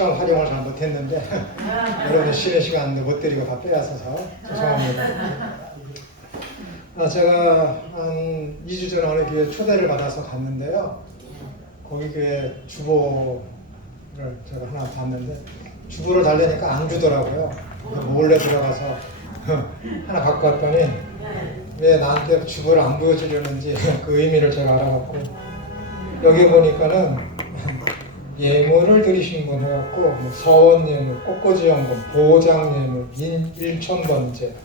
시간 활용을 잘 못했는데 여러분 쉬는 시간 못 드리고 다 빼앗아서 죄송합니다. 제가 한 2주 전에 어느 교회 초대를 받아서 갔는데요. 거기 교회 주보를 제가 하나 봤는데 주보를 달래니까 안 주더라고요. 몰래 들어가서 하나 갖고 왔더니 왜 나한테 주보를 안 보여주려는지 그 의미를 제가 알아봤고, 여기 보니까는 예물을 드리신 분 해갖고 뭐 서원 예물, 꽃꽂이 연금, 보장 예물, 일천번제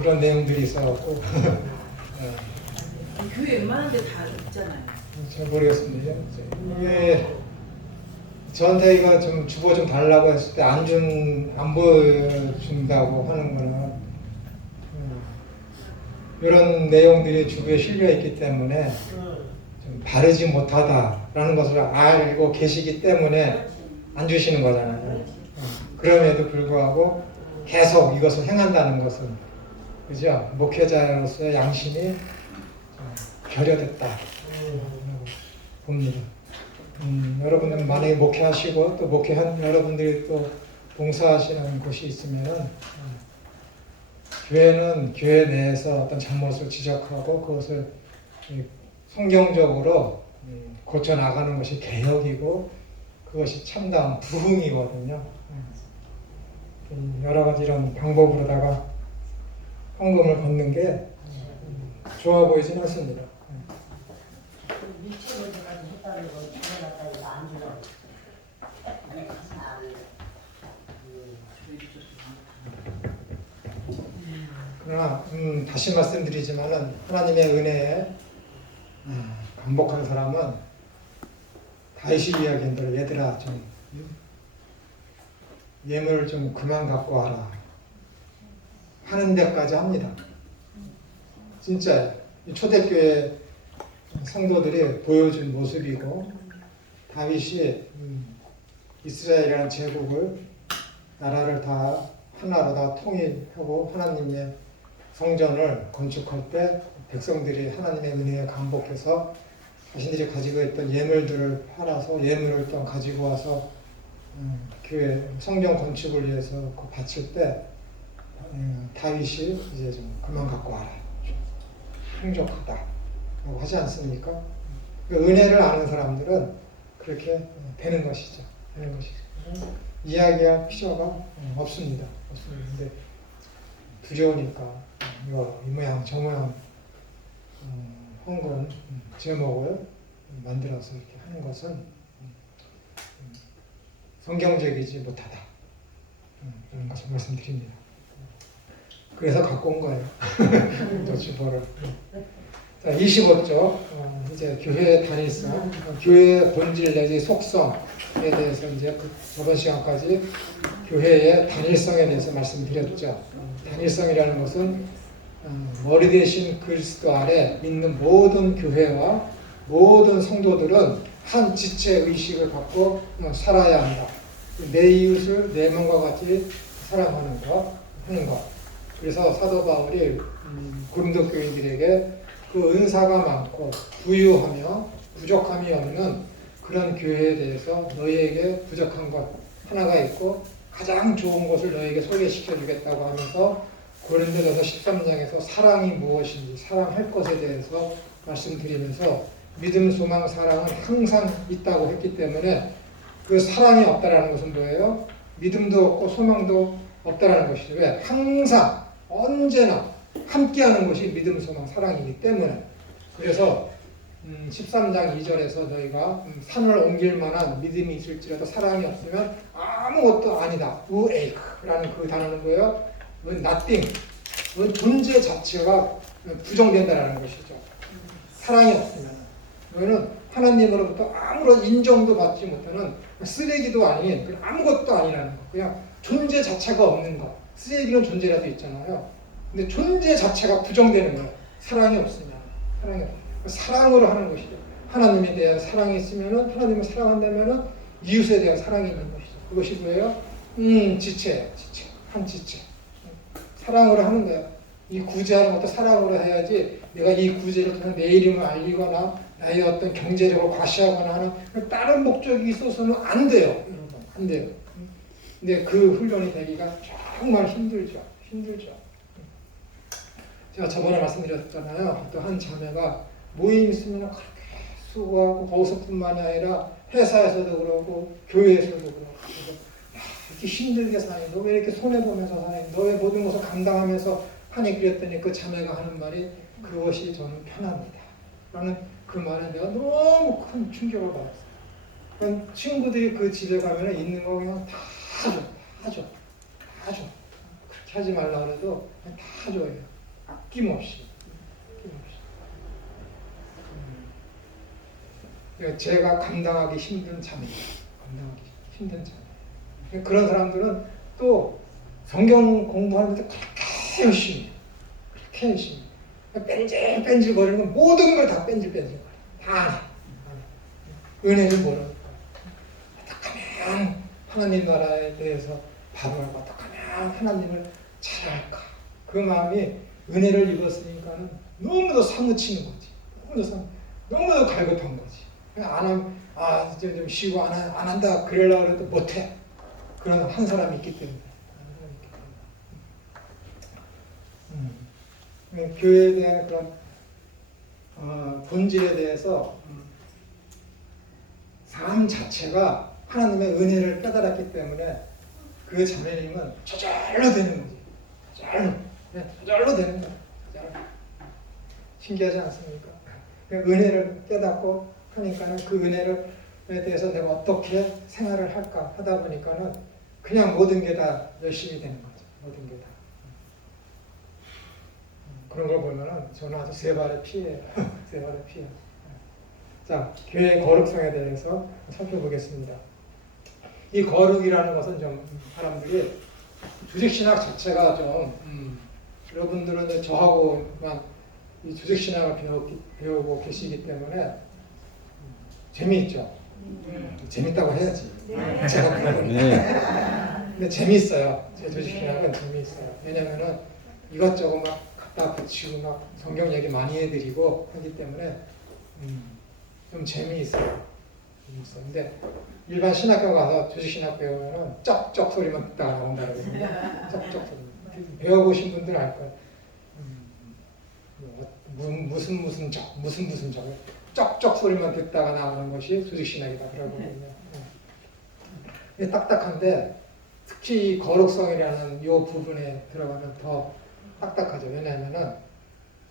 이런 내용들이 있어갖고 교회 웬만한 데 다 있잖아요. 잘 모르겠습니다. 이게 저한테 이거 좀 주보 좀 달라고 했을 때 안 보여준다고 하는 거는 이런 내용들이 주부에 실려 있기 때문에 좀 바르지 못하다라는 것을 알고 계시기 때문에 안 주시는 거잖아요. 그럼에도 불구하고 계속 이것을 행한다는 것은, 그죠? 목회자로서의 양심이 결여됐다 봅니다. 여러분들 만약에 목회하시고 또 목회한 여러분들이 또 봉사하시는 곳이 있으면 교회는 교회 내에서 어떤 잘못을 지적하고 그것을 성경적으로 고쳐 나가는 것이 개혁이고 그것이 참다운 부흥이거든요. 여러 가지 이런 방법으로다가 헌금을 걷는 게 좋아 보이진 않습니다. 그러나 다시 말씀드리지만은 하나님의 은혜에 감복한 사람은 다윗이 이야기한 대로 얘들아 좀 예물을 좀 그만 갖고 와라 하는 데까지 합니다. 진짜 초대교회 성도들이 보여준 모습이고, 다윗이 이스라엘이라는 제국을 나라를 다 하나로 다 통일하고 하나님의 성전을 건축할 때 백성들이 하나님의 은혜에 감복해서 자신들이 가지고 있던 예물들을 팔아서 예물을 또 가지고 와서 교회 성전 건축을 위해서 바칠 때 다윗이 이제 좀 그만 갖고 와라, 풍족하다라고 하지 않습니까? 그 은혜를 아는 사람들은 그렇게 되는 것이죠. 되는 것이죠. 이야기할 필요가 없습니다. 근데 두려우니까 이 모양 저 모양 헌금 제목을 만들어서 이렇게 하는 것은 성경적이지 못하다. 이런 것을 말씀드립니다. 그래서 갖고 온 거예요. 또 주보를. 자, 25쪽 이제 교회 단일성, 교회의 본질 내지 속성에 대해서 이제 저번 시간까지 교회의 단일성에 대해서 말씀드렸죠. 단일성이라는 것은 머리 대신 그리스도 아래 믿는 모든 교회와 모든 성도들은 한 지체 의식을 갖고 살아야 한다. 내 이웃을 내 몸과 같이 사랑하는 것, 하는 것. 그래서 사도 바울이 고린도 교인들에게 그 은사가 많고 부유하며 부족함이 없는 그런 교회에 대해서 너희에게 부족한 것 하나가 있고 가장 좋은 것을 너희에게 소개시켜 주겠다고 하면서 고린도전서 13장에서 사랑이 무엇인지 사랑할 것에 대해서 말씀드리면서 믿음, 소망, 사랑은 항상 있다고 했기 때문에 그 사랑이 없다라는 것은 뭐예요? 믿음도 없고 소망도 없다라는 것이죠. 왜? 항상 언제나 함께하는 것이 믿음, 소망, 사랑이기 때문에. 그래서 13장 2절에서 너희가 산을 옮길 만한 믿음이 있을지라도 사랑이 없으면 아무것도 아니다. 우에이크라는 그 단어는 뭐예요? nothing. 존재 자체가 부정된다라는 것이죠. 사랑이 없으면. 너희는 하나님으로부터 아무런 인정도 받지 못하는 쓰레기도 아닌 아무것도 아니라는 거. 그냥 존재 자체가 없는 것. 쓰레기는 존재라도 있잖아요. 근데 존재 자체가 부정되는 거예요. 사랑이 없으면. 사랑으로 하는 것이죠. 하나님에 대한 사랑이 있으면은, 하나님을 사랑한다면은 이웃에 대한 사랑이 있는 것이죠. 그것이 뭐예요? 지체예요. 지체. 한 지체. 사랑으로 하는 거예요. 이 구제하는 것도 사랑으로 해야지 내가 이 구제를 통해 내 이름을 알리거나 나의 어떤 경제력을 과시하거나 하는 다른 목적이 있어서는 안 돼요. 여러분, 안 돼요. 근데 그 훈련이 되기가 정말 힘들죠. 제가 저번에 말씀드렸잖아요. 또 한 자매가 모임 있으면 그렇게 수고하고 거기서뿐만이 아니라 회사에서도 그러고 교회에서도 그러고 그래서 이렇게 힘들게 사니 너 왜 이렇게 손해보면서 사니 너 왜 모든 것을 감당하면서 하니 그랬더니 그 자매가 하는 말이 그것이 저는 편합니다 라는 그 말에 내가 너무 큰 충격을 받았어요. 친구들이 그 집에 가면 있는 거 그냥 다 줘. 그렇게 하지 말라 그래도 그냥 다 줘요. 아낌없이. 제가 감당하기 힘든 자입니다. 그런 사람들은 또 성경 공부하는데 그렇게 열심히 뺀질 거리는 건 모든 걸 다 뺀질 다 은혜를 모르니까 어떻게 하면 하나님 나라에 대해서 바로 알고 어떻게 하면 하나님을 잘 알까 그 마음이 은혜를 입었으니까는 너무도 사무치는 거지. 너무도 갈급한 거지. 안 하면 이제 좀 쉬고 안 한다 그러려고 해도 못해. 그런 한 사람이 있기 때문에. 교회에 대한 그런 본질에 대해서 삶 자체가 하나님의 은혜를 깨달았기 때문에 그 자매님은 저절로 되는 거지. 저절로 되는 거야. 신기하지 않습니까? 은혜를 깨닫고 하니까는 그 은혜에 대해서 내가 어떻게 생활을 할까 하다 보니까는 그냥 모든 게 다 열심히 되는 거죠. 모든 게 다. 그런 걸 보면은 저는 아주 세 발의 피예요. 자, 교회의 거룩성에 대해서 살펴보겠습니다. 이 거룩이라는 것은 좀 사람들이 주식신학 자체가 좀 여러분들은 이제 저하고만 이 주식신학을 배우고 계시기 때문에 재미있죠. 재밌다고 해야지. 제가 그런 근데 재미있어요. 제 주식신학은 재미있어요. 왜냐면은 이것저것 막 갖다 붙이고 막 성경 얘기 많이 해드리고 하기 때문에 좀 재미있어요. 근데 일반 신학교 가서 주식신학 배우면은 쩍쩍 소리만 듣다가 나온다 그러거든요. 쩍쩍 소리. 배워보신 분들 알 거예요. 무슨 적 쩍쩍 소리만 듣다가 나오는 것이 수직신학이다 그러거든요. 딱딱한데 특히 이 거룩성이라는 이 부분에 들어가면 더 딱딱하죠. 왜냐하면은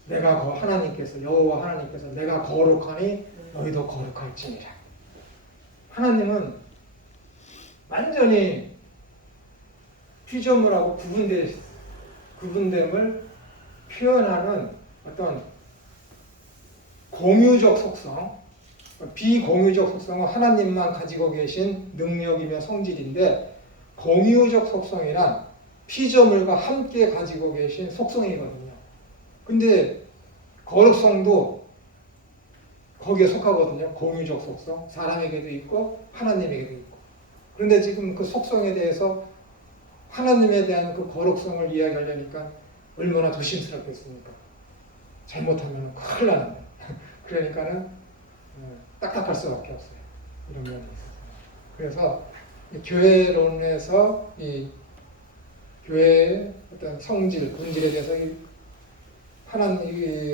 내가 하나님께서 여호와 하나님께서 내가 거룩하니 너희도 거룩할지니라. 하나님은 완전히 피조물하고 구분됨을 표현하는 어떤 공유적 속성, 비공유적 속성은 하나님만 가지고 계신 능력이며 성질인데 공유적 속성이란 피조물과 함께 가지고 계신 속성이거든요. 근데 거룩성도 거기에 속하거든요. 공유적 속성, 사람에게도 있고 하나님에게도 있고. 그런데 지금 그 속성에 대해서 하나님에 대한 그 거룩성을 이야기하려니까 얼마나 조심스럽겠습니까? 잘못하면 큰일 나는 거예요. 그러니까는 딱딱할 수밖에 없어요. 이런 면이 있어서. 그래서 교회론에서 이 교회의 어떤 성질, 본질에 대해서 이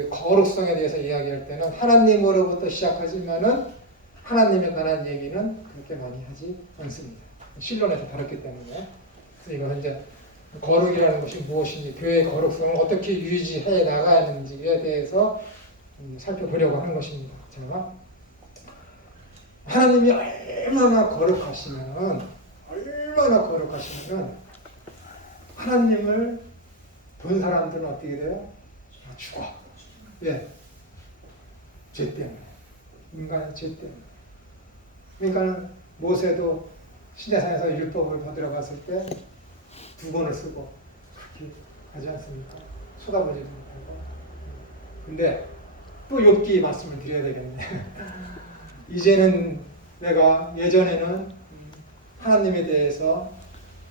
거룩성에 대해서 이야기할 때는 하나님으로부터 시작하지만은 하나님에 관한 얘기는 그렇게 많이 하지 않습니다. 신론에서 다뤘기 때문에. 그래서 이거는 이제 거룩이라는 것이 무엇인지, 교회의 거룩성을 어떻게 유지해 나가는지에 대해서 살펴보려고 하는 것입니다. 자, 하나님이 얼마나 거룩하시면 하나님을 본 사람들은 어떻게 돼요? 죽어. 왜? 죄 때문에. 인간의 죄 때문에. 그러니까 모세도 시내산에서 율법을 받으러 갔을 때 2번을 쓰고 그렇게 하지 않습니까? 쏟아보지 못하고. 근데 또 욥기 말씀을 드려야 되겠네. 이제는 내가 예전에는 하나님에 대해서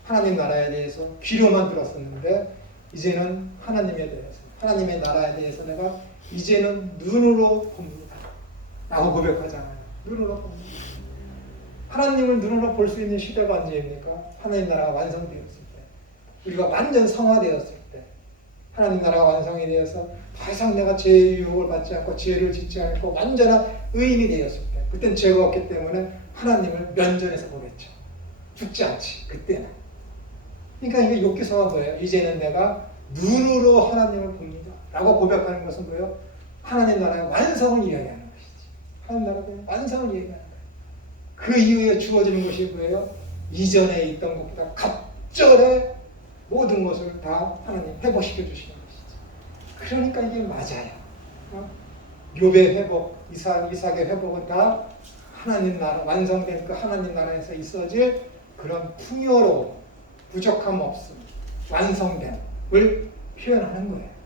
하나님 나라에 대해서 귀로만 들었었는데 이제는 하나님에 대해서 하나님의 나라에 대해서 내가 이제는 눈으로 봅니다. 라고 고백하잖아요. 눈으로 봅니다. 하나님을 눈으로 볼 수 있는 시대가 언제입니까? 하나님 나라가 완성되었을 때, 우리가 완전 성화되었을 때, 하나님 나라가 완성이 되어서 더 이상 내가 죄의 유혹을 받지 않고 죄를 짓지 않고 완전한 의인이 되었을 때, 그땐 죄가 없기 때문에 하나님을 면전에서 보겠죠. 죽지 않지, 그때는. 그러니까 이게 욥기서가 뭐예요? 이제는 내가 눈으로 하나님을 봅니다 라고 고백하는 것은 뭐예요? 하나님 나라의 완성을 이야기하는 것이지. 하나님 나라의 완성을 이야기하는 거예요. 그 이후에 주어지는 것이 뭐예요? 이전에 있던 것보다 갑절에 모든 것을 다 하나님 회복시켜 주시는 것이죠. 그러니까 이게 맞아요. 욥의 회복, 이삭의 회복은 다 하나님 나라, 완성된 그 하나님 나라에서 있어질 그런 풍요로움, 부족함 없음, 완성됨을 표현하는 거예요.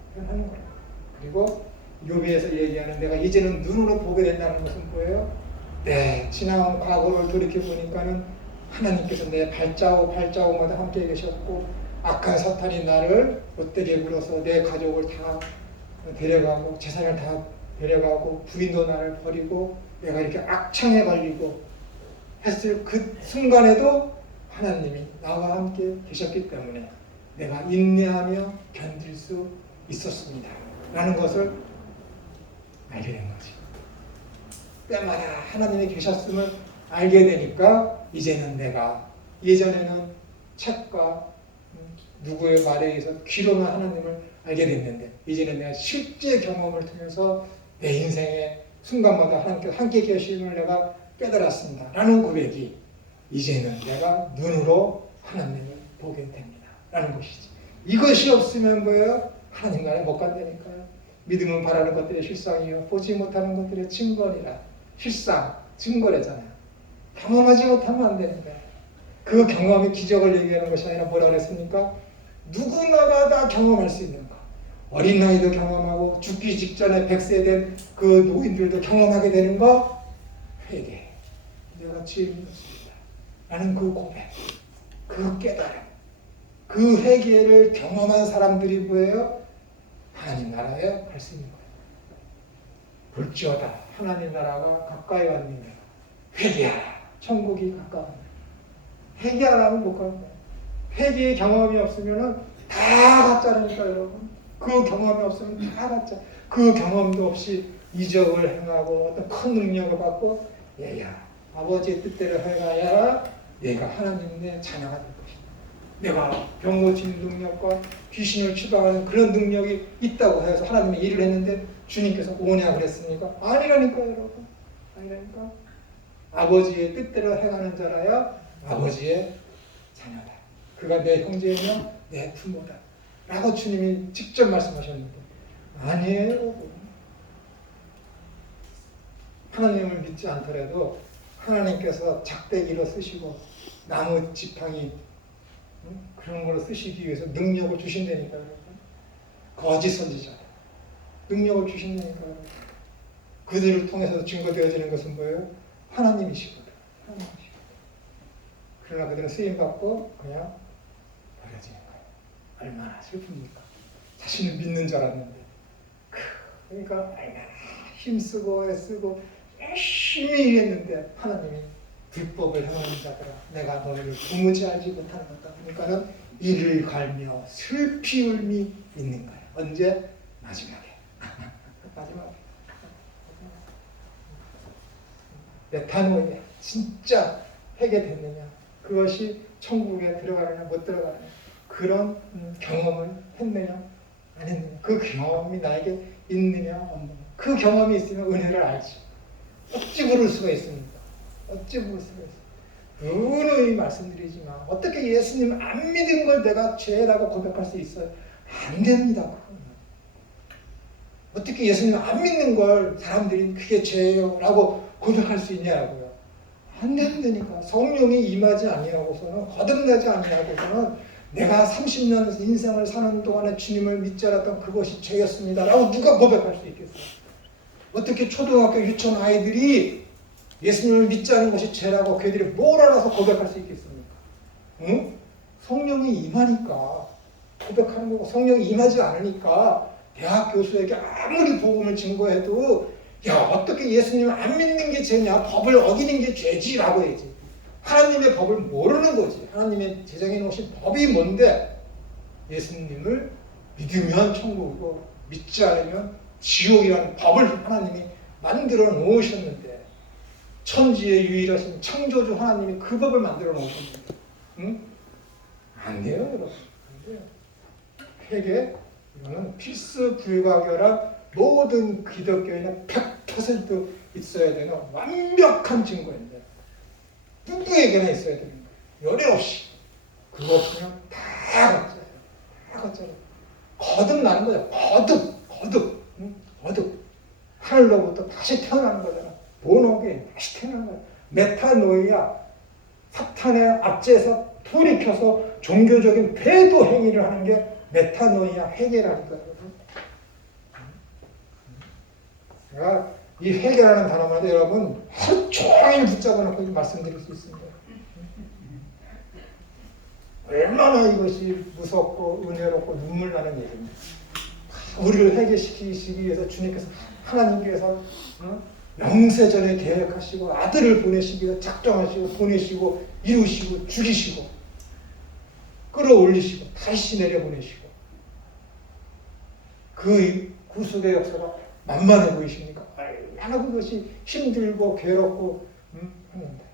그리고 욥에서 얘기하는 내가 이제는 눈으로 보게 된다는 것은 뭐예요? 지나온 과거를 돌이켜보니까는 하나님께서 내 발자국마다 함께 계셨고 악한 사탄이 나를 못되게 굴어서 내 가족을 다 데려가고 재산을 다 데려가고 부인도 나를 버리고 내가 이렇게 악창에 걸리고 했을 그 순간에도 하나님이 나와 함께 계셨기 때문에 내가 인내하며 견딜 수 있었습니다 라는 것을 알게 된 거지. 때마다 하나님이 계셨음을 알게 되니까 이제는 내가 예전에는 책과 누구의 말에 의해서 귀로만 하나님을 알게 됐는데 이제는 내가 실제 경험을 통해서 내 인생의 순간마다 하나님께서 함께 계심을 내가 깨달았습니다 라는 고백이 이제는 내가 눈으로 하나님을 보게 됩니다 라는 것이지. 이것이 없으면 뭐예요? 하나님 나라에 못 간다니까요. 믿음은 바라는 것들의 실상이요 보지 못하는 것들의 증거니라. 실상, 증거래잖아요. 경험하지 못하면 안 되는 거예요. 그 경험이 기적을 얘기하는 것이 아니라 뭐라 그랬습니까? 누구나가 다 경험할 수 있는 거. 어린 나이도 경험하고 죽기 직전에 100세 된 그 노인들도 경험하게 되는 거. 회개. 내가 죄인이 없습니다 라는 그 고백, 그 깨달음, 그 회개를 경험한 사람들이 뭐예요? 하나님 나라에 갈 수 있는 거예요. 볼지어다 하나님 나라가 가까이 왔느니라. 회개하라. 천국이 가까웠느니라. 회개하라면 못 가는 거예요. 회개의 경험이 없으면 다 가짜라니까 여러분. 그 경험이 없으면 다 가짜. 그 경험도 없이 이적을 행하고 어떤 큰 능력을 받고 얘야 아버지의 뜻대로 해가야 내가 하나님의 자녀가 될 것이다. 내가 병 고치는 능력과 귀신을 추방하는 그런 능력이 있다고 해서 하나님의 일을 했는데 주님께서 오냐 그랬습니까? 아니라니까요 여러분. 아니라니까. 아버지의 뜻대로 행하는 자라야 아버지의 자녀다. 그가 내 형제이며 내 부모다 라고 주님이 직접 말씀하셨는데 아니에요 여러분. 하나님을 믿지 않더라도 하나님께서 작대기로 쓰시고 나무 지팡이 그런 걸로 쓰시기 위해서 능력을 주신다니까요 여러분. 거짓 선지자 능력을 주신다니까요 여러분. 그들을 통해서 증거되어지는 것은 뭐예요? 하나님이시거든. 하나님이시거든. 그러나 그들은 쓰임받고 그냥 버려지는 거예요. 얼마나 슬픕니까? 자신을 믿는 줄 알았는데 그러니까 얼마나 힘쓰고 애쓰고 열심히 일했는데 하나님이 불법을 행하는 자들아 내가 너희를 도무지 알지 못하는 것다. 그러니까는 이를 갈며 슬피 울미 있는 거예요. 언제? 마지막에. 마지막에. 메타노이에 진짜 회개됐느냐 그것이 천국에 들어가느냐 못 들어가느냐 그런 경험을 했느냐 안 했느냐 그 경험이 나에게 있느냐 없느냐 그 경험이 있으면 은혜를 알지. 어찌 모를 수가 있습니까? 어찌 모를 수가 있어요. 누누이 말씀드리지만 어떻게 예수님 안 믿은 걸 내가 죄라고 고백할 수 있어요? 안 됩니다. 어떻게 예수님 안 믿는 걸 사람들이 그게 죄예요 라고 고백할 수 있냐고요. 안 된다니까. 성령이 임하지 아니하고서는 거듭나지 아니하고서는 내가 30년 인생을 사는 동안에 주님을 믿지 않았던 그것이 죄였습니다 라고 누가 고백할 수 있겠어요? 어떻게 초등학교 유치원 아이들이 예수님을 믿지 않은 것이 죄라고 그들이 뭘 알아서 고백할 수 있겠습니까? 응? 성령이 임하니까 고백하는 거고 성령이 임하지 않으니까 대학 교수에게 아무리 복음을 증거해도 야, 어떻게 예수님을 안 믿는 게 죄냐? 법을 어기는 게 죄지라고 해야지. 하나님의 법을 모르는 거지. 하나님의 제정해 놓으신 법이 뭔데? 예수님을 믿으면 천국이고 믿지 않으면 지옥이라는 법을 하나님이 만들어 놓으셨는데, 천지의 유일하신 창조주 하나님이 그 법을 만들어 놓으셨는데, 응? 안 돼요, 여러분. 안 돼요. 회개, 이거는 필수 불가결한 모든 기독교인은 100% 있어야 되는 완벽한 증거인데, 누구에게나 있어야 되는 거예요. 열애 없이. 그거 없으면 다 가짜예요. 다 가짜예요. 거듭나는 거죠. 거듭. 응? 거듭. 하늘로부터 다시 태어나는 거잖아. 본어게 다시 태어나는 거야. 메타노이아, 사탄의 압제에서 돌이켜서 종교적인 배도 행위를 하는 게 메타노이아 회개라니까요. 제가 이 회개라는 단어만 여러분 하루 종일 붙잡아 놓고 말씀드릴 수 있습니다. 얼마나 이것이 무섭고 은혜롭고 눈물 나는 얘기입니다. 우리를 회개시키기 위해서 주님께서, 하나님께서 영세전에 계획하시고 아들을 보내시기 위해서 작정하시고 보내시고 이루시고 죽이시고 끌어올리시고 다시 내려보내시고, 그 구속의 역사가 만만해 보이십니까? 얼마나 그것이 힘들고 괴롭고 하는데.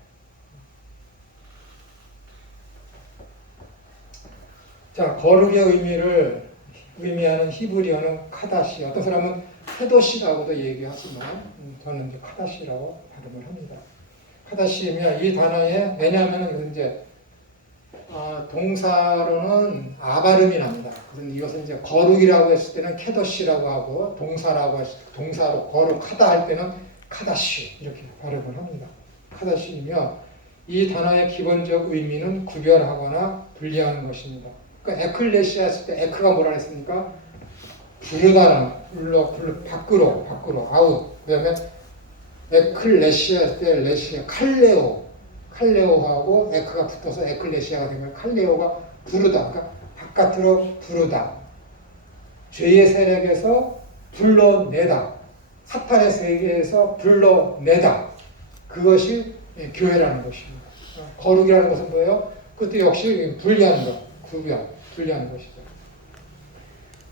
자, 거룩의 의미를 의미하는 히브리어는 카다시, 어떤 사람은 페도시라고도 얘기하지만 저는 이제 카다시라고 발음을 합니다. 카다시면 이 단어에, 왜냐하면 이제 동사로는 아 발음이 납니다. 그래서 이것은 이제 거룩이라고 했을 때는 케더시라고 하고, 동사라고 했을 때, 동사로 거룩하다 할 때는 카다시 이렇게 발음을 합니다. 카다시이며 이 단어의 기본적 의미는 구별하거나 분리하는 것입니다. 그러니까 에클레시아 했을 때 에크가 뭐라 했습니까? 부르다는, 밖으로 아웃. 그다음에 에클레시아 했을 때 레시아, 칼레오하고 에크가 붙어서 에클레시아가 되면 칼레오가 부르다, 그러니까 바깥으로 부르다. 죄의 세력에서 불러내다. 사탄의 세계에서 불러내다. 그것이 교회라는 것입니다. 거룩이라는 것은 뭐예요? 그것도 역시 분리하는 것, 분리하는 것이죠.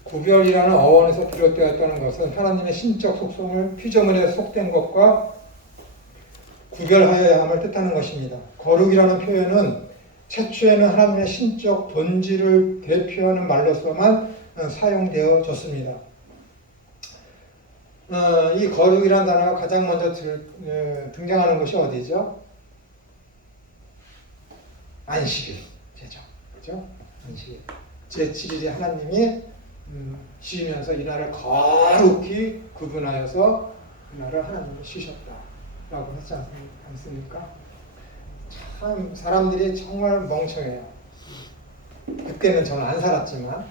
구별이라는 어원에서 비롯되었다는 것은 하나님의 신적 속성을 피조물에 속된 것과 구별하여야 함을 뜻하는 것입니다. 거룩이라는 표현은 최초에는 하나님의 신적 본질을 대표하는 말로서만 사용되어졌습니다. 이 거룩이라는 단어가 가장 먼저 등장하는 것이 어디죠? 안식일제죠. 그죠? 안식일. 제7일에 하나님이 쉬면서 이날을 거룩히 구분하여서 그날을 하나님이 쉬셨다라고 하지 않습니까? 참 사람들이 정말 멍청해요. 그때는 저는 안 살았지만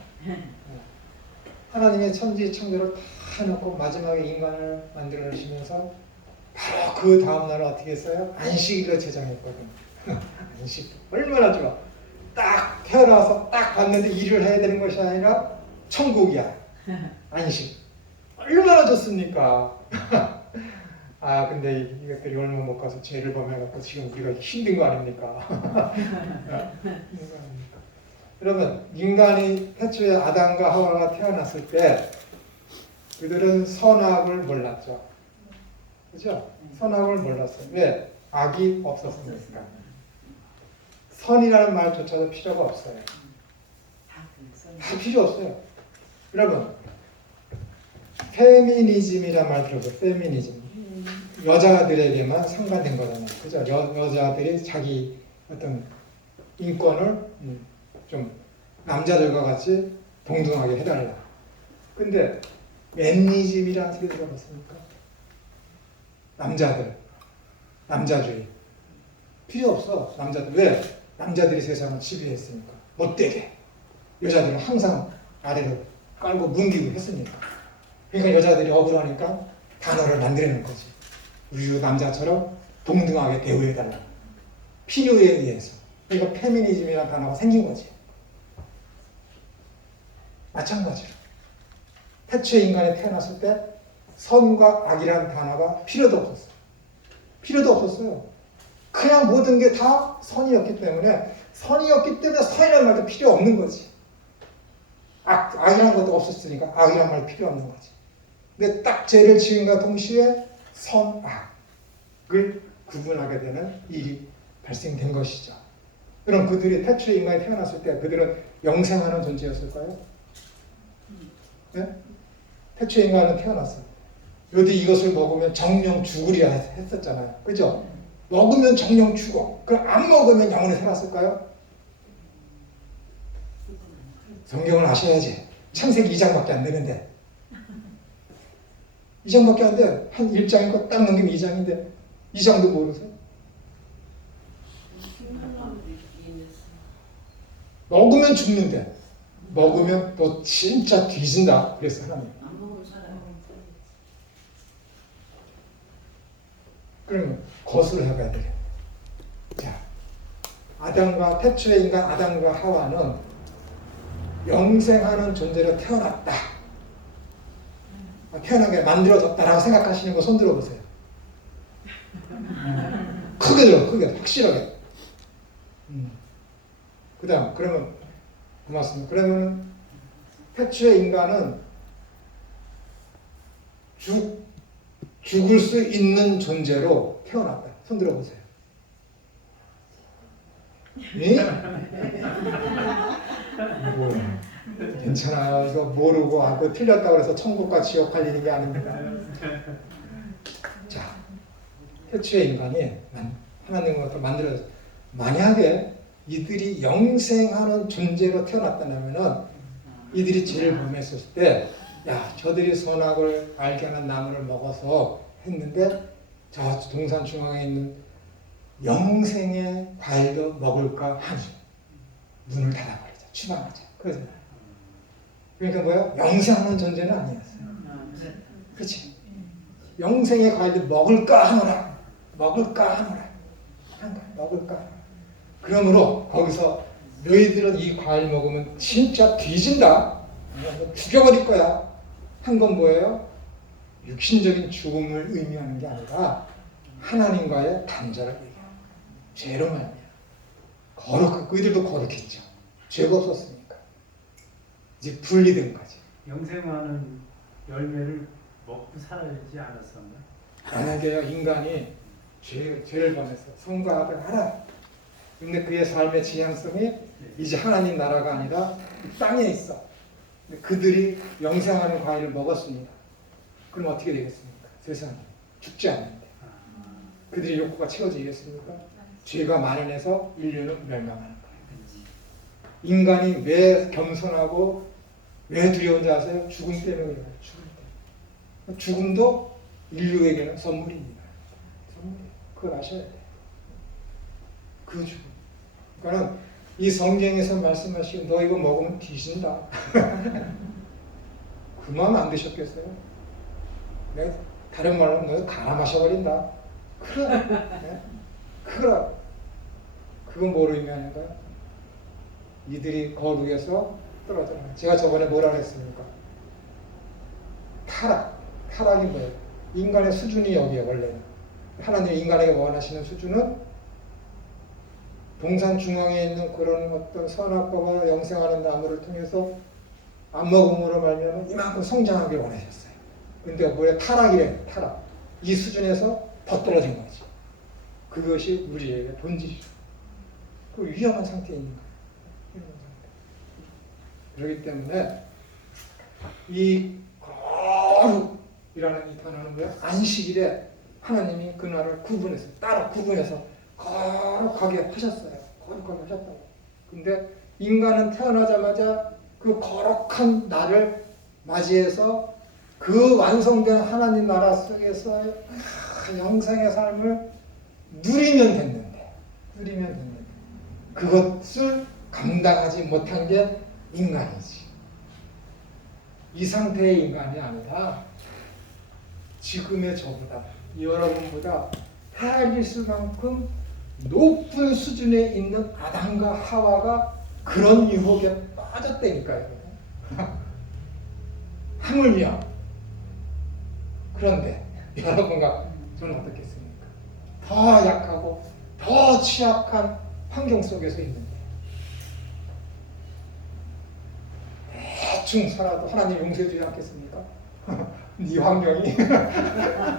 하나님의 천지 창조를 다 해놓고 마지막에 인간을 만들어 주시면서 바로 그 다음 날을 어떻게 했어요? 안식일로 제정했거든요. 안식 얼마나 좋아. 딱 태어나서 딱 봤는데 일을 해야 되는 것이 아니라 천국이야. 안식. 얼마나 좋습니까? 근데 이것들이 얼마 못 가서 죄를 범해갖고 지금 우리가 힘든 거 아닙니까? 여러분, 인간이 태초에 아담과 하와가 태어났을 때 그들은 선악을 몰랐죠. 그죠? 선악을 몰랐어요. 왜? 악이 없었으니까. 선이라는 말조차도 필요가 없어요. 다 필요 없어요. 여러분, 페미니즘이란 말 들어보세요. 페미니즘. 여자들에게만 상관된 거잖아요. 그죠? 여자들이 자기 어떤 인권을 좀 남자들과 같이 동등하게 해달라. 근데 맨니즘이라는 소리 들어봤습니까? 남자주의. 필요 없어. 남자들. 왜? 남자들이 세상을 지배했으니까. 못되게. 여자들은 항상 아래로 깔고 뭉기고 했으니까. 그러니까 여자들이 억울하니까 단어를 만들어낸 거지. 우리 남자처럼 동등하게 대우해달라. 필요에 의해서. 그러니까 페미니즘이라는 단어가 생긴 거지. 마찬가지로 태초에 인간이 태어났을 때 선과 악이라는 단어가 필요도 없었어요. 필요도 없었어요. 그냥 모든 게 다 선이었기 때문에 선이라는 말도 필요 없는 거지. 악이라는 것도 없었으니까 악이라는 말 필요 없는 거지. 근데 딱 죄를 지음과 동시에 선, 악을 구분하게 되는 일이 발생된 것이죠. 그럼 그들이 태초에 인간이 태어났을 때 그들은 영생하는 존재였을까요? 네? 태초에 인간은 태어났어요. 여기 이것을 먹으면 정령 죽으리라 했었잖아요. 그죠? 먹으면 정령 죽어. 그럼 안 먹으면 영원히 살았을까요? 성경을 아셔야지. 창세기 2장밖에 안 되는데. 2장밖에 안 돼. 한 1장이고 딱 넘기면 2장인데 2장도 모르세요? 먹으면 죽는데 먹으면 너 진짜 뒤진다. 그랬어 하나님. 안 먹으면 살아요. 그러면 거슬러 해봐야 돼요. 자, 태초의 인간 아담과 하와는 영생하는 존재로 태어났다. 태어나게 만들어졌다라고 생각하시는 거 손 들어보세요. 크게 들어, 크게, 확실하게. 그 다음, 그러면, 고맙습니다. 그러면 태초의 인간은 죽을 수 있는 존재로 태어났다. 손 들어보세요. 예? 뭐야? 괜찮아요. 이거 모르고 그거 틀렸다고 해서 천국과 지옥 갈리는 게 아닙니다. 자, 태초의 인간이 하나님으로부터 만들어졌어요. 만약에 이들이 영생하는 존재로 태어났다면은 이들이 죄를 범했을 때, 야, 저들이 선악을 알게 하는 나무를 먹어서 했는데 저 동산 중앙에 있는 영생의 과일도 먹을까 하니 문을 닫아버리자, 추방하자. 그러잖아요. 그러니까 뭐야? 영생하는 존재는 아니었어요. 그렇지? 영생의 과일도 먹을까 하노라. 먹을까 하노라. 먹을까 하노라. 그러므로 거기서 너희들은 이 과일 먹으면 진짜 뒤진다. 죽여버릴 거야. 한 건 뭐예요? 육신적인 죽음을 의미하는 게 아니라 하나님과의 단절을 얘기해요. 죄로 말이야. 거룩하고 그들도 거룩했죠. 죄가 없었으니까. 이제 분리된 거지. 영생하는 열매를 먹고 살아야지 않았었나? 만약에 인간이 죄를 범해서 선과 악을 하라. 근데 그의 삶의 지향성이 이제 하나님 나라가 아니라 이 땅에 있어. 근데 그들이 영생하는 과일을 먹었습니다. 그럼 어떻게 되겠습니까? 세상이 죽지 않는데. 그들의 욕구가 채워지겠습니까? 죄가 만연해서 인류는 멸망하는 거예요. 인간이 왜 겸손하고 왜 두려운지 아세요? 죽음 때문이에요. 죽음 때문에. 죽음도 인류에게는 선물입니다. 선물이에요. 그걸 아셔야 돼요. 그 죽음. 그러니까 이 성경에서 말씀하시고 너 이거 먹으면 뒤진다. 그 마음 안 드셨겠어요? 내가 다른 말로 너 갈아 마셔버린다. 그래. 네? 그래. 그건 뭐로 의미하는가요? 이들이 거룩에서 떨어져요. 제가 저번에 뭐라 그랬습니까? 타락이 뭐예요? 인간의 수준이 여기에요, 원래는. 하나님이 인간에게 원하시는 수준은 동산 중앙에 있는 그런 어떤 선악과와 영생하는 나무를 통해서 안 먹음으로 말미암아 이만큼 성장하길 원하셨어요. 근데 뭐야? 타락이래, 타락. 이 수준에서 더 떨어진 거지. 그것이 우리에게 본질이죠. 그 위험한 상태에 있는 거예요. 그렇기 때문에 이 거룩이라는 이 단어는 뭐야? 안식일에 하나님이 그날을 구분해서 따로 구분해서 거룩하게 하셨어요. 거룩하게 하셨다고. 근데 인간은 태어나자마자 그 거룩한 날을 맞이해서 그 완성된 하나님 나라 속에서 영생의 삶을 누리면 됐는데 그것을 감당하지 못한 게 인간이지. 이 상태의 인간이 아니라 지금의 저보다 여러분보다 헤아리수만큼 높은 수준에 있는 아담과 하와가 그런 유혹에 빠졌다니까요. 하물며 그런데 여러분과 저는 어떻겠습니까? 더 약하고 더 취약한 환경 속에서 있는데 대충 살아도 하나님 용서해 주지 않겠습니까? 네 환경이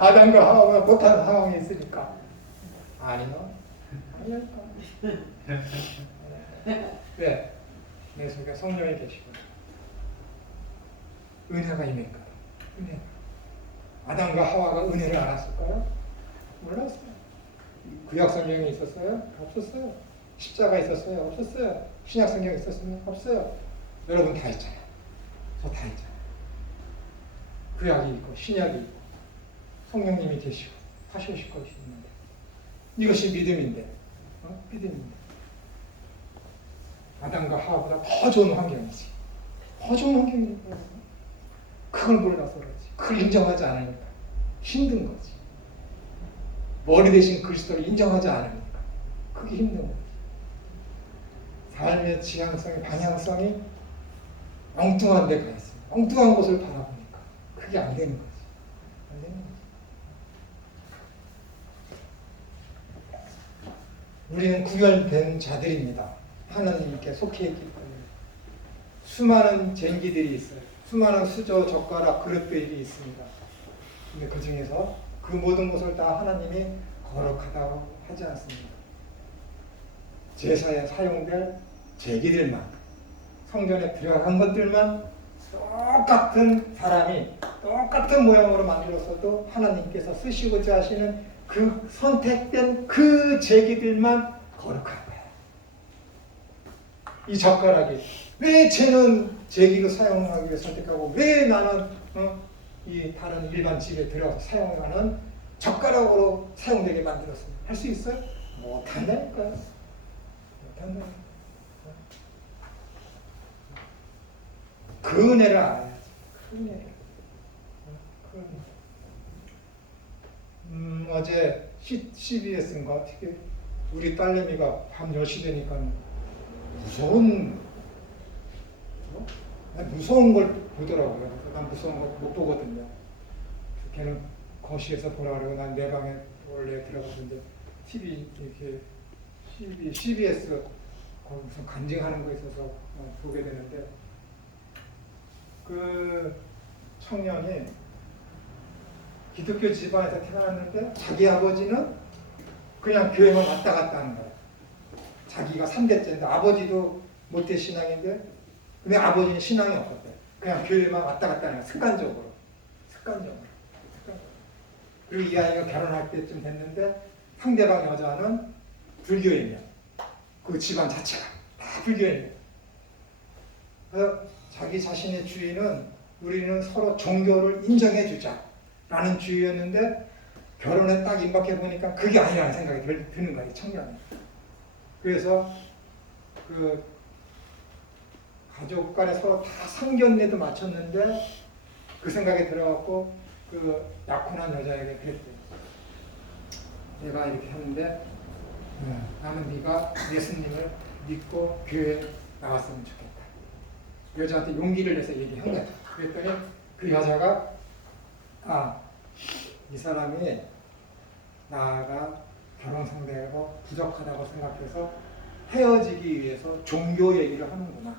아담과 하와가 못하는 상황에 있으니까 아니요. 아니랄까. 왜? 내 속에 성령이 계시고 은혜가 임했거든. 은혜. 아담과 하와가 은혜를 알았을까요? 몰랐어요. 구약 성경이 있었어요? 없었어요. 십자가 있었어요? 없었어요. 신약 성경 있었어요? 없어요. 여러분 다 있잖아요. 저 다 있잖아요. 구약이 있고 신약이 있고 성령님이 계시고 하실 것이 있는데 이것이 믿음인데 믿음입니다. 아담과 하와보다 더 좋은 환경이지. 더 좋은 환경이니까 그걸 몰라서 그렇지. 그걸 인정하지 않으니까 힘든 거지. 머리 대신 그리스도를 인정하지 않으니까 그게 힘든 거지. 삶의 지향성이 방향성이 엉뚱한 데 가 있어요. 엉뚱한 곳을 바라보니까 그게 안 되는 거지. 안 되는 거지. 우리는 구별된 자들입니다. 하나님께 속해 있기 때문에 수많은 쟁기들이 있어요. 수많은 수저, 젓가락, 그릇들이 있습니다. 근데 그 중에서 그 모든 것을 다 하나님이 거룩하다고 하지 않습니다. 제사에 사용될 제기들만, 성전에 들어간 것들만 똑같은 사람이 똑같은 모양으로 만들었어도 하나님께서 쓰시고자 하시는 그 선택된 그 제기들만 거룩한 거야. 이 젓가락이 왜 쟤는 제기로 사용하기 위해 선택하고 왜 나는 이 다른 일반 집에 들어가서 사용하는 젓가락으로 사용되게 만들었어요. 할 수 있어요? 못한다니까요. 못한다니까요. 그 은혜를 알아야지. 그 은혜를. 어제 CBS인가 우리 딸내미가 밤 10시 되니까 무서운 걸 보더라고요. 난 무서운 거 못 보거든요. 걔는 거실에서 보라 그러고 난 내 방에 원래 들어가는데 TV 이렇게 CBS 거기 무슨 간증하는 거 있어서 보게 되는데 그 청년이 기독교 집안에서 태어났는데 자기 아버지는 그냥 교회만 왔다 갔다 하는 거예요. 자기가 3대째인데 아버지도 모태 신앙인데 근데 아버지는 신앙이 없었대요. 그냥 교회만 왔다 갔다 하는 거예요. 습관적으로. 그리고 이 아이가 결혼할 때쯤 됐는데 상대방 여자는 불교인이야. 그 집안 자체가 다 불교인이야. 그래서 자기 자신의 주의는 우리는 서로 종교를 인정해 주자라는 주의였는데 결혼에 딱 임박해 보니까 그게 아니라는 생각이 드는 거예요. 청년이. 그래서 그 가족 간에 서로 다 상견례도 마쳤는데 그 생각에 들어갖고 그 약혼한 여자에게 그랬대요. 내가 이렇게 했는데 나는 네가 예수님을 믿고 교회에 나왔으면 좋겠다. 여자한테 용기를 내서 얘기한 거야. 그랬더니 그 여자가 이 사람이 나가 결혼 상대하고 부족하다고 생각해서 헤어지기 위해서 종교 얘기를 하는구나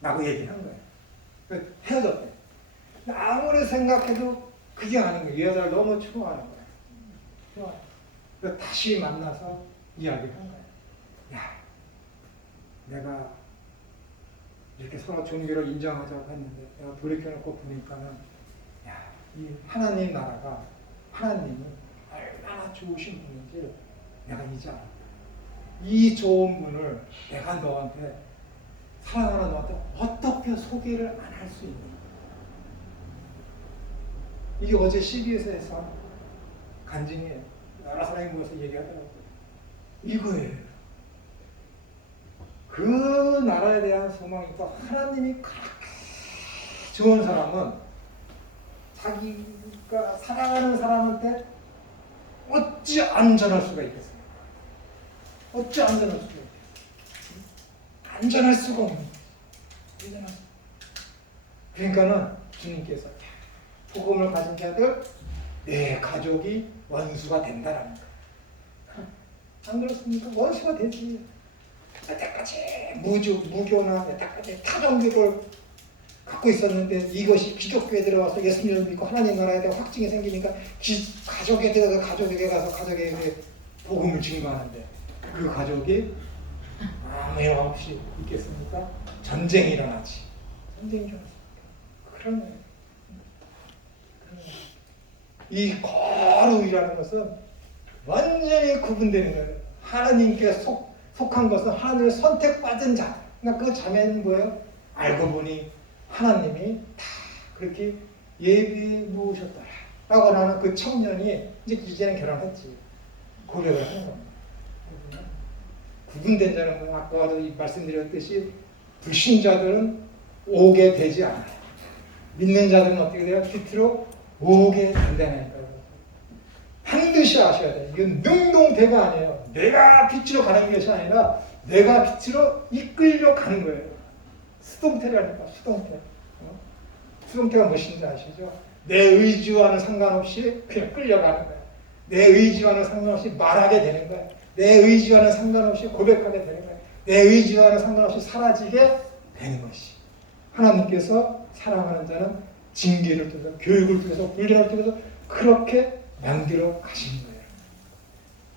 라고 얘기를 한 거예요. 헤어졌대. 아무리 생각해도 그게 아닌 거예요. 이 여자를 너무 추구하는 거예요. 그래서 다시 만나서 이야기를 한 거예요. 야, 내가 이렇게 서로 종교를 인정하자고 했는데 내가 돌이켜놓고 보니까는 이 하나님 나라가 하나님이 얼마나 좋으신 분인지 내가 이제 알았다. 이 좋은 분을 내가 너한테 사랑하는 너한테 어떻게 소개를 안 할 수 있는가. 이게 어제 CBS에서 간증이에요. 여러 사람이 모여서 얘기하더라고요. 이거예요. 그 나라에 대한 소망이 있고 하나님이 그렇게 좋은 사람은 자기가 사랑하는 사람한테 어찌 안전할 수가 있겠어요? 어찌 안전할 수가 있겠어요? 안전할 수가 없는 거예요. 그러니까는 주님께서 복음을 가진 자들 내 가족이 원수가 된다라는 거예요. 안 그렇습니까? 원수가 되지. 여태까지 무교나 여태까지 타종교를 갖고 있었는데 이것이 기독교에 들어와서 예수님을 믿고 하나님 나라에 대한 확증이 생기니까 가족에 들어서 가족에게 가서 가족에게 복음을 증거하는데 그 가족이 아무 일 없이 있겠습니까? 전쟁이 일어나지. 전쟁이 일어났습니까? 그러면 이 거룩이라는 것은 완전히 구분되는 거예요. 하나님께 속한 것은 하나님을 선택받은 자. 그러니까 그 자매는 뭐예요? 알고 보니 하나님이 다 그렇게 예비해 놓으셨더라. 라고 하는 그 청년이 이제는 결혼했지. 고백을 하는 겁니다. 구분된 자는 아까도 말씀드렸듯이 불신자들은 오게 되지 않아요. 믿는 자들은 어떻게 돼요? 빛으로 오게 된다는 거예요. 반드시 아셔야 돼요. 이건 능동대가 아니에요. 내가 빛으로 가는 것이 아니라 내가 빛으로 이끌려 가는 거예요. 수동태라니까, 수동태. 수동태가 무엇인지 아시죠? 내 의지와는 상관없이 그냥 끌려가는 거예요. 내 의지와는 상관없이 말하게 되는 거예요. 내 의지와는 상관없이 고백하게 되는 거예요. 내 의지와는 상관없이 사라지게 되는 것이. 하나님께서 사랑하는 자는 징계를 통해서, 교육을 통해서, 훈련을 통해서 그렇게 만들어 가시는 거예요.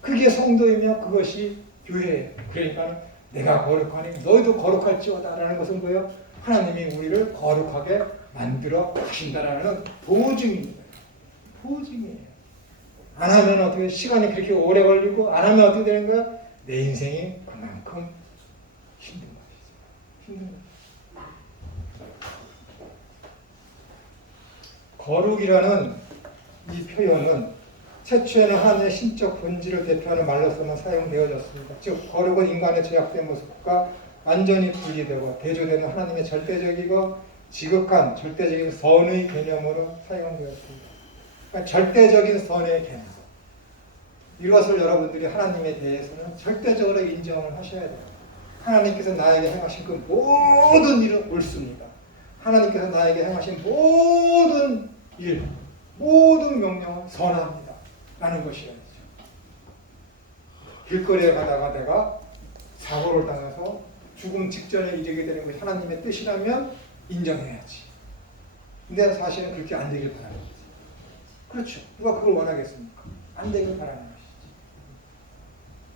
그게 성도이며 그것이 교회예요. 그러니까 내가 거룩하니 너희도 거룩할지어다 라는 것은 뭐예요? 하나님이 우리를 거룩하게 만들어 가신다라는 보증입니다. 보증이에요. 안 하면 어떻게 시간이 그렇게 오래 걸리고 안 하면 어떻게 되는 거야? 내 인생이 그만큼 힘든 것이죠. 힘든 것. 거룩이라는 이 표현은 최초에는 하나님의 신적 본질을 대표하는 말로서만 사용되어졌습니다. 즉 거룩은 인간의 죄악된 모습과 완전히 분리되고 대조되는 하나님의 절대적이고 지극한 절대적인 선의 개념으로 사용되었습니다. 그러니까 절대적인 선의 개념. 이것을 여러분들이 하나님에 대해서는 절대적으로 인정을 하셔야 돼요. 하나님께서 나에게 행하신 그 모든 일은 옳습니다. 하나님께서 나에게 행하신 모든 일, 모든 명령은 선합니다. 라는 것이어야죠. 길거리에 가다가 내가 사고를 당해서 죽음 직전에 이르게 되는 것이 하나님의 뜻이라면 인정해야지. 근데 사실은 그렇게 안 되길 바라는 거지. 그렇죠. 누가 그걸 원하겠습니까? 안 되길 바라는 것이지.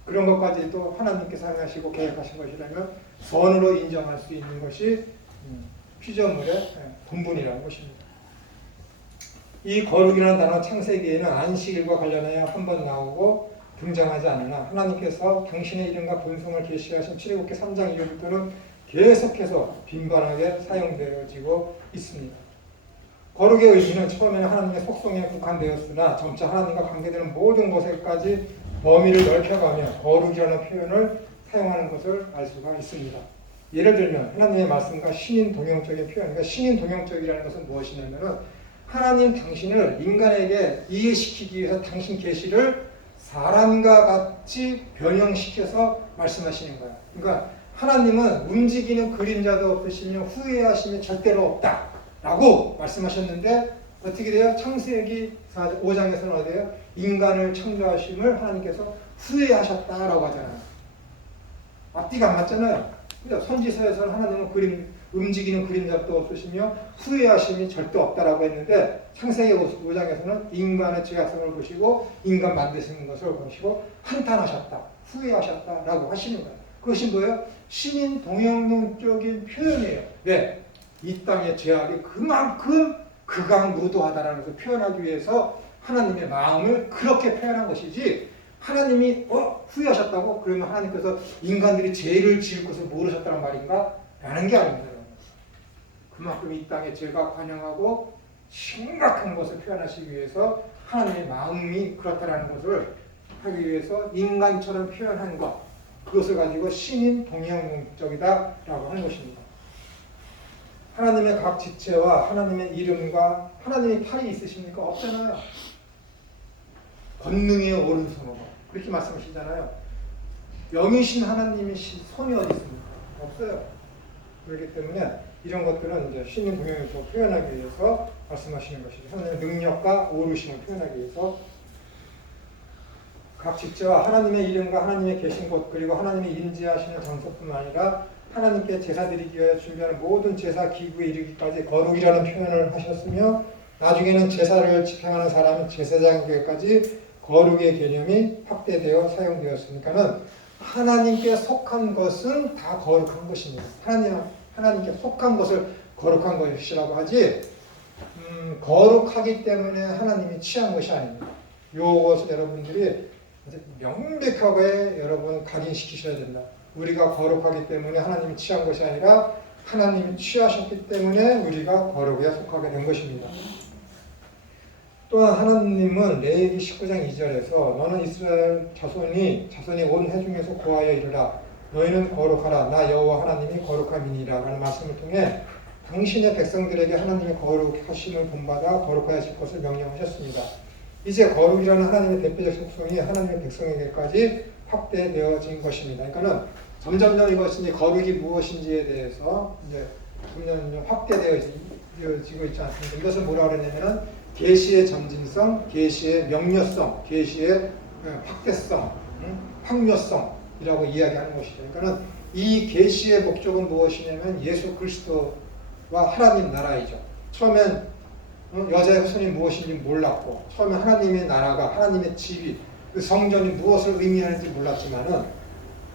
그런 것까지 또 하나님께서 하시고 계획하신 것이라면 선으로 인정할 수 있는 것이 피조물의 본분이라는 것입니다. 이 거룩이라는 단어 창세기에는 안식일과 관련하여 한 번 나오고 등장하지 않으나 하나님께서 당신의 이름과 본성을 계시하신 출애굽기 3장 이후부터는 계속해서 빈번하게 사용되어지고 있습니다. 거룩의 의미는 처음에는 하나님의 속성에 국한되었으나 점차 하나님과 관계되는 모든 것에까지 범위를 넓혀가며 거룩이라는 표현을 사용하는 것을 알 수가 있습니다. 예를 들면 하나님의 말씀과 신인 동형적인 표현, 그러니까 신인 동형적이라는 것은 무엇이냐면은 하나님 당신을 인간에게 이해시키기 위해서 당신 계시를 사람과 같이 변형시켜서 말씀하시는 거예요. 그러니까 하나님은 움직이는 그림자도 없으시며 후회하심이 절대로 없다라고 말씀하셨는데 어떻게 돼요? 창세기 5장에서는 어디에요? 인간을 창조하심을 하나님께서 후회하셨다라고 하잖아요. 앞뒤가 안 맞잖아요. 선지서에서는 하나님은 움직이는 그림자도 없으시며 후회하심이 절대 없다라고 했는데 창세기 5장에서는 인간의 죄악성을 보시고 인간 만드시는 것을 보시고 한탄하셨다, 후회하셨다라고 하시는 거예요. 그것이 뭐예요? 신인 동형론적인 표현이에요. 왜? 이 땅의 죄악이 그만큼 극악무도하다라는 것을 표현하기 위해서 하나님의 마음을 그렇게 표현한 것이지 하나님이 후회하셨다고? 그러면 하나님께서 인간들이 죄를 지을 것을 모르셨다는 말인가? 라는 게 아닙니다. 그만큼 이 땅의 죄가 관영하고 심각한 것을 표현하시기 위해서 하나님의 마음이 그렇다라는 것을 하기 위해서 인간처럼 표현한 것, 그것을 가지고 신인 동형적이다라고 하는 것입니다. 하나님의 각 지체와 하나님의 이름과 하나님의 팔이 있으십니까? 없잖아요. 권능의 오른손으로 그렇게 말씀하시잖아요. 영이신 하나님의 손이 어디 있습니까? 없어요. 그렇기 때문에 이런 것들은 이제 신인 동형에서 표현하기 위해서 말씀하시는 것이죠. 하나님의 능력과 오르심을 표현하기 위해서 각 직제와 하나님의 이름과 하나님의 계신 곳 그리고 하나님의 인지하시는 장소뿐만 아니라 하나님께 제사 드리기 위해 준비하는 모든 제사 기구에 이르기까지 거룩이라는 표현을 하셨으며 나중에는 제사를 집행하는 사람은 제사장에게까지 거룩의 개념이 확대되어 사용되었으니까는 하나님께 속한 것은 다 거룩한 것입니다. 하나님께 속한 것을 거룩한 것이라고 하지 거룩하기 때문에 하나님이 취한 것이 아닙니다. 이것을 여러분들이 명백하게 여러분 각인시키셔야 된다. 우리가 거룩하기 때문에 하나님이 취한 것이 아니라 하나님이 취하셨기 때문에 우리가 거룩에 속하게 된 것입니다. 또한 하나님은 레위기 19장 2절에서 너는 이스라엘 자손이 온 회중에서 고하여 이르라 너희는 거룩하라 나 여호와 하나님이 거룩함이니라 라는 말씀을 통해 당신의 백성들에게 하나님의 거룩하심을 본받아 거룩하실 것을 명령하셨습니다. 이제 거룩이라는 하나님의 대표적 속성이 하나님의 백성에게까지 확대되어진 것입니다. 그러니까는 점점점 이것이 거룩이 무엇인지에 대해서 이제 점점 확대되어지고 있지 않습니까? 이것을 뭐라 그러냐면은 계시의 점진성, 계시의 명료성, 계시의 확대성, 확료성이라고 이야기하는 것이죠. 그러니까는 이 계시의 목적은 무엇이냐면 예수 그리스도와 하나님 나라이죠. 처음엔 여자의 후손이 무엇인지 몰랐고, 처음에 하나님의 나라가 하나님의 집이 그 성전이 무엇을 의미하는지 몰랐지만은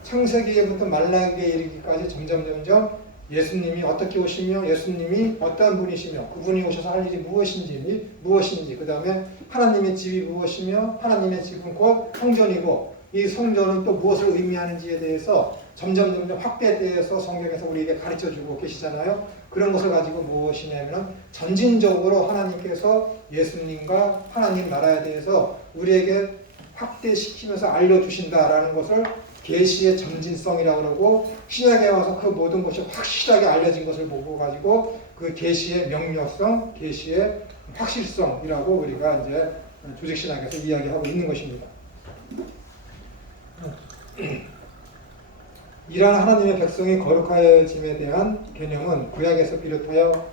창세기에부터 말라기에 이르기까지 점점 예수님이 어떻게 오시며 예수님이 어떠한 분이시며 그분이 오셔서 할 일이 무엇인지 그 다음에 하나님의 집이 무엇이며 하나님의 집은 곧 성전이고 이 성전은 또 무엇을 의미하는지에 대해서 점점 확대돼서 성경에서 우리에게 가르쳐주고 계시잖아요. 그런 것을 가지고 무엇이냐면 전진적으로 하나님께서 예수님과 하나님 나라에 대해서 우리에게 확대시키면서 알려주신다라는 것을 계시의 점진성이라고 그러고 신약에 와서 그 모든 것이 확실하게 알려진 것을 보고 가지고 그 계시의 명료성, 계시의 확실성이라고 우리가 이제 조직신학에서 이야기하고 있는 것입니다. 이러한 하나님의 백성이 거룩하여짐에 대한 개념은 구약에서 비롯하여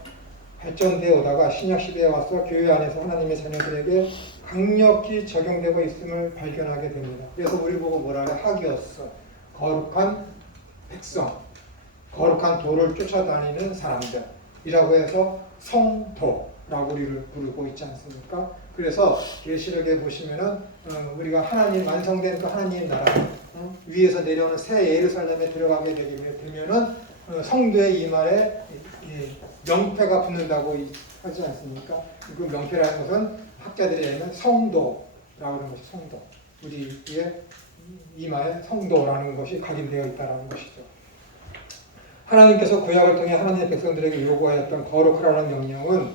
발전되어 오다가 신약 시대에 와서 교회 안에서 하나님의 자녀들에게 강력히 적용되고 있음을 발견하게 됩니다. 그래서 우리 보고 뭐라 그래? 하기였어. 거룩한 백성, 거룩한 도를 쫓아다니는 사람들이라고 해서 성도라고 우리를 부르고 있지 않습니까? 그래서 계시록에 보시면은 우리가 하나님 완성된 그 하나님 나라 위에서 내려오는 새 예루살렘에 들어가게 되면은 성도의 이마에 명패가 붙는다고 하지 않습니까? 그 명패라는 것은 학자들에게는 성도라고 하는 것이 성도. 우리의 이마에 성도라는 것이 각인되어 있다는 것이죠. 하나님께서 구약을 통해 하나님의 백성들에게 요구하였던 거룩하라는 명령은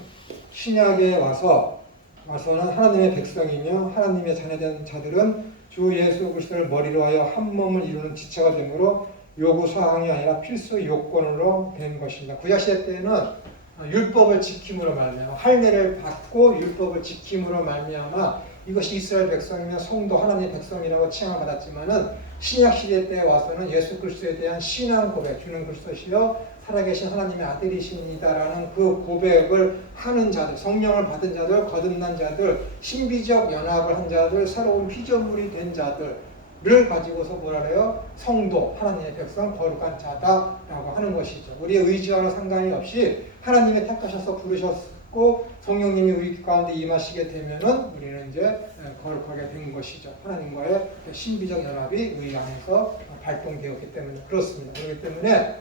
신약에 와서는 하나님의 백성이며 하나님의 자녀된 자들은 주 예수 그리스도를 머리로 하여 한 몸을 이루는 지체가 되므로 요구 사항이 아니라 필수 요건으로 된 것입니다. 구약시대 때는 율법을 지킴으로 말미암아 할례를 받고 율법을 지킴으로 말미암아 이것이 이스라엘 백성이며 성도 하나님의 백성이라고 칭함을 받았지만은 신약 시대 때 와서는 예수 그리스도에 대한 신앙 고백, 주는 그리스도시요 살아계신 하나님의 아들이십니다라는 그 고백을 하는 자들, 성령을 받은 자들, 거듭난 자들, 신비적 연합을 한 자들, 새로운 피조물이 된 자들을 가지고서 뭐라 그래요? 성도, 하나님의 백성, 거룩한 자다라고 하는 것이죠. 우리의 의지와는 상관이 없이 하나님이 택하셔서 부르셨고 성령님이 우리 가운데 임하시게 되면은 우리는 이제 거룩하게 된 것이죠. 하나님과의 신비적 연합이 우리 안에서 발동되었기 때문에 그렇습니다. 그렇기 때문에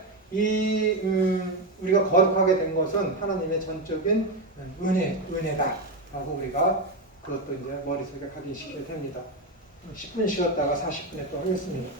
우리가 거룩하게 된 것은 하나님의 전적인 은혜다라고 우리가 그것도 이제 머릿속에 각인시켜야 됩니다. 10분 쉬었다가 40분에 또 하겠습니다.